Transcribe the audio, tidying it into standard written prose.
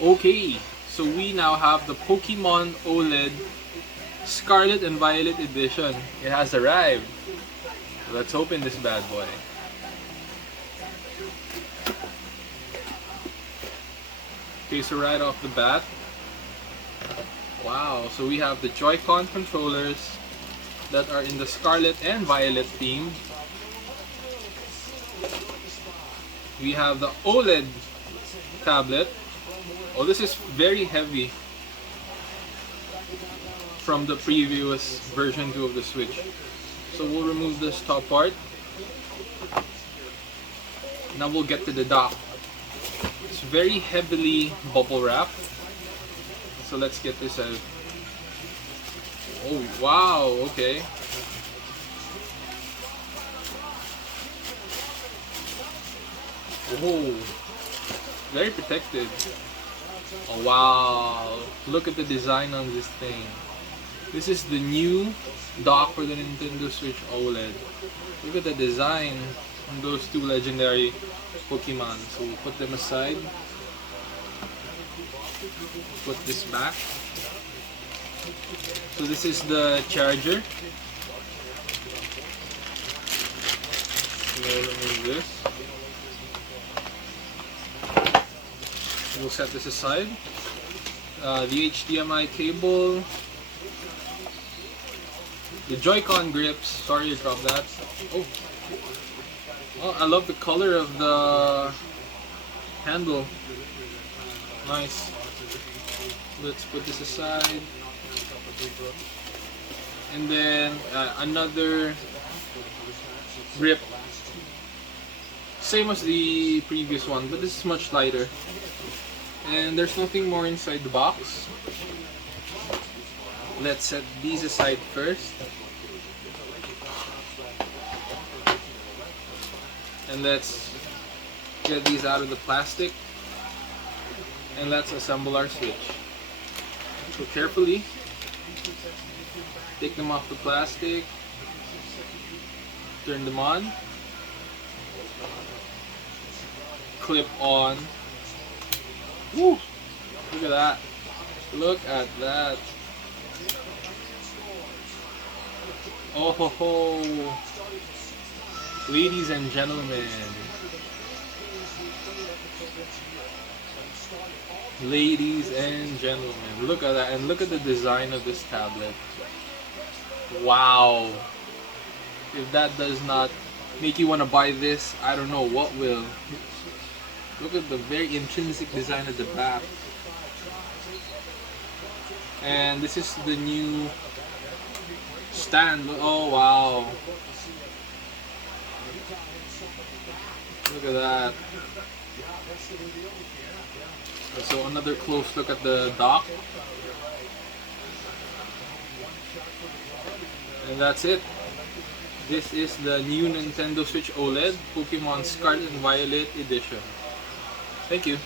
Okay, so we now have the Pokemon OLED Scarlet and Violet edition. It has arrived. Let's open this bad boy. Okay, so right off the bat, wow, so we have the Joy-Con controllers that are in the Scarlet and Violet theme. We have the OLED tablet. Oh, this is very heavy from the previous version 2 of the Switch. So we'll remove this top part. Now we'll get to the dock. It's very heavily bubble wrapped. So let's get this out. Oh wow, okay. Oh, very protected. Oh wow, look at the design on this thing. This is the new dock for the Nintendo Switch OLED. Look at the design on those two legendary Pokemon. So we'll put them aside. Put this back. So this is the charger. We'll remove this. We'll set this aside. The HDMI cable. The Joy-Con grips. Sorry to drop that. Oh. Oh, I love the color of the handle. Nice. Let's put this aside. And then another grip. Same as the previous one, but this is much lighter. And there's nothing more inside the box. Let's set these aside first. And let's get these out of the plastic. And let's assemble our Switch. So carefully take them off the plastic. Turn them on. Clip on. Woo! Look at that. Look at that. Oh ho ho! Ladies and gentlemen. Ladies and gentlemen. Look at that. And look at the design of this tablet. Wow. If that does not make you want to buy this, I don't know what will. Look at the very intrinsic design at the back. And this is the new stand. Oh wow. Look at that. So another close look at the dock. And that's it. This is the new Nintendo Switch OLED Pokemon Scarlet and Violet edition. Thank you.